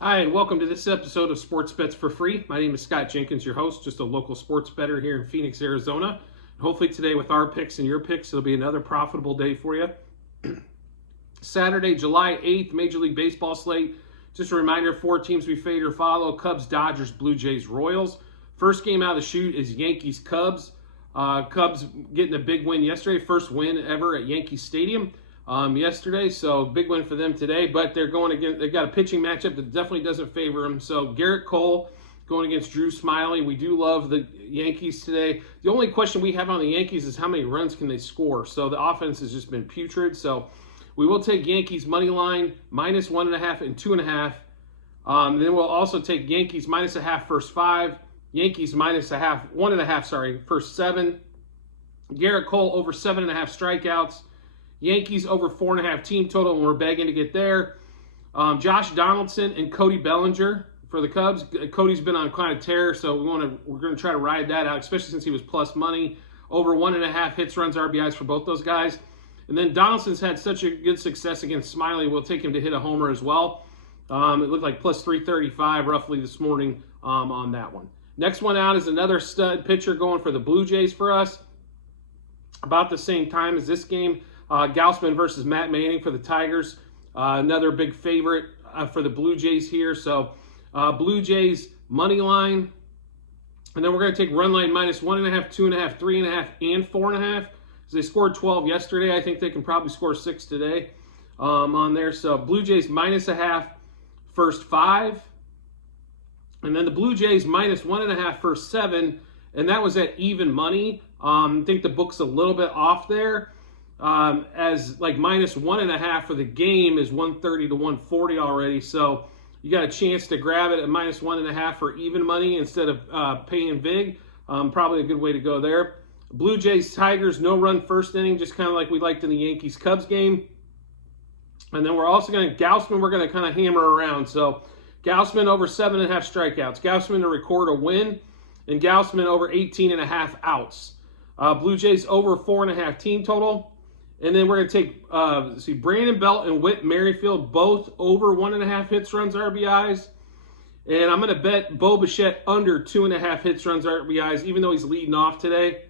Hi, and welcome to this episode of Sports Bets for Free. My name is Scott Jenkins, your host, just a local sports bettor here in Phoenix, Arizona. Hopefully today with our picks and your picks, it'll be another profitable day for you. Saturday, July 8th, Major League Baseball slate. Just a reminder, 4 teams we fade or follow: Cubs, Dodgers, Blue Jays, Royals. First game out of the chute is Yankees, Cubs. Cubs getting a big win yesterday, first win ever at Yankee Stadium yesterday, so big win for them today. But they're going against, they've got a pitching matchup that definitely doesn't favor them. So Garrett Cole going against Drew Smyly. We do love the Yankees today. The only question we have on the Yankees is how many runs can they score. So the offense has just been putrid. So we will take Yankees money line minus 1.5 and 2.5. Then we'll also take Yankees minus a half first 5. Yankees minus a half, 1.5, sorry, first 7. Garrett Cole over 7.5 strikeouts. Yankees over 4.5 team total, and we're begging to get there. Josh Donaldson and Cody Bellinger for the Cubs. Cody's been on kind of tear, so we're going to try to ride that out, especially since he was plus money. Over 1.5 hits, runs, RBIs for both those guys. And then Donaldson's had such a good success against Smyly, we'll take him to hit a homer as well. It looked like plus 335 roughly this morning on that one. Next one out is another stud pitcher going for the Blue Jays for us. About the same time as this game, Gausman versus Matt Manning for the Tigers. Another big favorite for the Blue Jays here. So Blue Jays money line. And then we're going to take run line minus 1.5, 2.5, 3.5, and 4.5. They scored 12 yesterday. I think they can probably score 6 today on there. So Blue Jays minus a half first 5. And then the Blue Jays minus 1.5 first 7. And that was at even money. I think the book's a little bit off there. As like minus 1.5 for the game is 130 to 140 already. So you got a chance to grab it at minus 1.5 for even money instead of paying big. Probably a good way to go there. Blue Jays, Tigers, no run first inning, just kind of like we liked in the Yankees Cubs game. And then we're also going to, Gausman, we're going to kind of hammer around. So Gausman over 7.5 strikeouts. Gausman to record a win. And Gausman over 18.5 outs. Blue Jays over 4.5 team total. And then we're going to take, Brandon Belt and Whit Merrifield both over 1.5 hits, runs, RBIs. And I'm going to bet Bo Bichette under 2.5 hits, runs, RBIs, even though he's leading off today.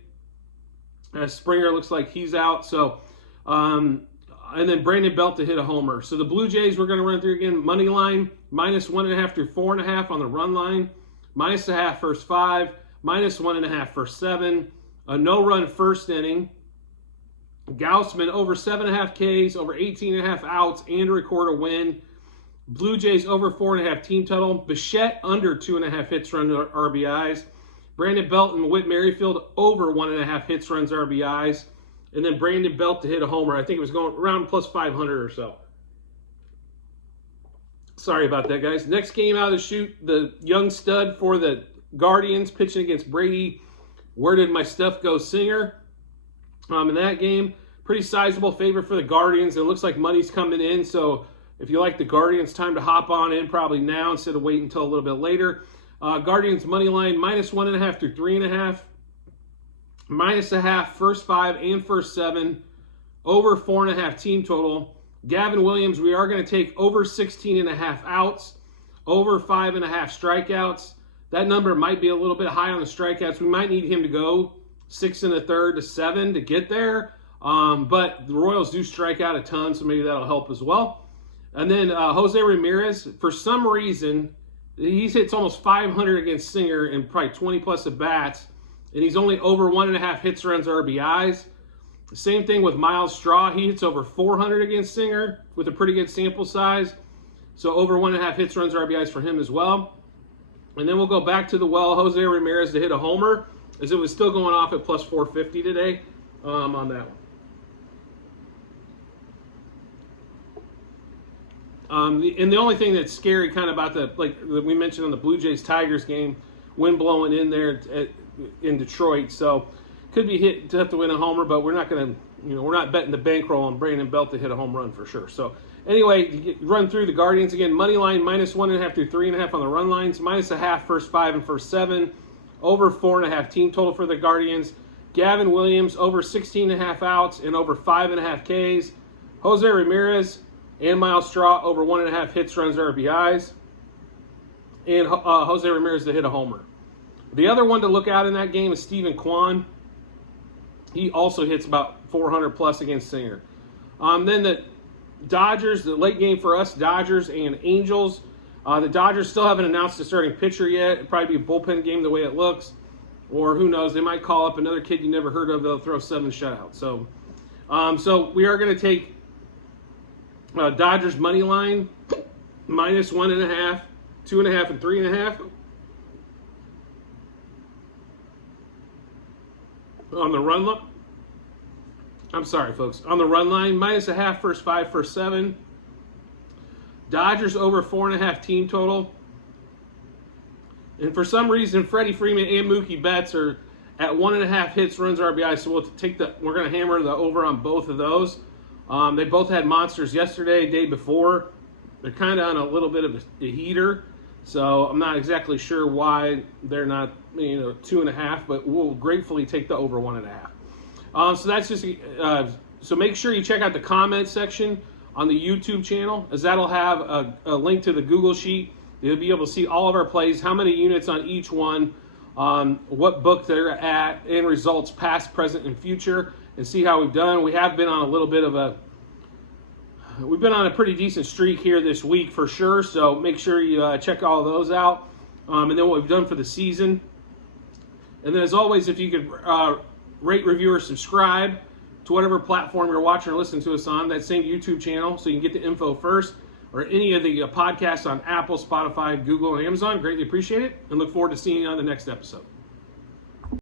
Springer looks like he's out. So, and then Brandon Belt to hit a homer. So the Blue Jays, we're going to run through again. Money line, minus 1.5 through 4.5 on the run line. Minus a half first 5. Minus 1.5 first 7. A no-run first inning. Gausman over 7.5 Ks, over 18.5 outs, and record a win. Blue Jays over 4.5 team total. Bichette under 2.5 hits, runs, RBIs. Brandon Belt and Whit Merrifield over 1.5 hits, runs, RBIs. And then Brandon Belt to hit a homer. I think it was going around plus 500 or so. Sorry about that, guys. Next game out of the chute, the young stud for the Guardians pitching against Brady. Where did my stuff go, Singer? In that game, pretty sizable favorite for the Guardians. It looks like money's coming in, so if you like the Guardians, time to hop on in probably now instead of waiting until a little bit later. Guardians money line minus 1.5 through 3.5. Minus a half first 5 and first 7. Over 4.5 team total. Gavin Williams, we are going to take over 16.5 outs. Over 5.5 strikeouts. That number might be a little bit high on the strikeouts. We might need him to go 6 1/3 to 7 to get there. But the Royals do strike out a ton, so maybe that'll help as well. And then Jose Ramirez, for some reason, he hits almost 500 against Singer and probably 20 plus at bats, and he's only over 1.5 hits, runs, RBIs. Same thing with Miles Straw. He hits over 400 against Singer with a pretty good sample size. So over 1.5 hits, runs, RBIs for him as well. And then we'll go back to the well, Jose Ramirez to hit a homer, as it was still going off at plus 450 today on that one. And the only thing that's scary kind of about we mentioned on the Blue Jays-Tigers game, wind blowing in there in Detroit. So could be hit to have to win a homer, but we're not going to, we're not betting the bankroll on Brandon Belt to hit a home run for sure. So anyway, run through the Guardians again. Money line minus 1.5 through 3.5 on the run lines. Minus a half first 5 and first 7. Over 4.5 team total for the Guardians. Gavin Williams over 16.5 outs and over 5.5 Ks. Jose Ramirez and Miles Straw over 1.5 hits, runs, RBIs. and Jose Ramirez to hit a homer. The other one to look out in that game is Steven Kwan. He also hits about 400 plus against Singer. Then the Dodgers, the late game for us, Dodgers and Angels. The Dodgers still haven't announced a starting pitcher yet. It'll probably be a bullpen game the way it looks. Or who knows, they might call up another kid you never heard of. They'll throw 7 shutouts. So we are going to take Dodgers money line, minus 1.5, 2.5, and 3.5. On the run line, I'm sorry, folks. On the run line, minus a half, first 5, first 7. Dodgers over 4.5 team total. And for some reason, Freddie Freeman and Mookie Betts are at 1.5 hits, runs, RBI. So we're going to hammer the over on both of those. They both had monsters yesterday, day before. They're kind of on a little bit of a heater. So I'm not exactly sure why they're not, 2.5, but we'll gratefully take the over 1.5. So that's just, so make sure you check out the comment section on the YouTube channel, as that'll have a link to the Google Sheet. You'll be able to see all of our plays, how many units on each one, what book they're at, and results past, present, and future, and see how we've done. We have been on we've been on a pretty decent streak here this week for sure, so make sure you check all those out. And then what we've done for the season. And then as always, if you could rate, review, or subscribe to whatever platform you're watching or listening to us on, that same YouTube channel, so you can get the info first, or any of the podcasts on Apple, Spotify, Google, and Amazon. Greatly appreciate it, and look forward to seeing you on the next episode.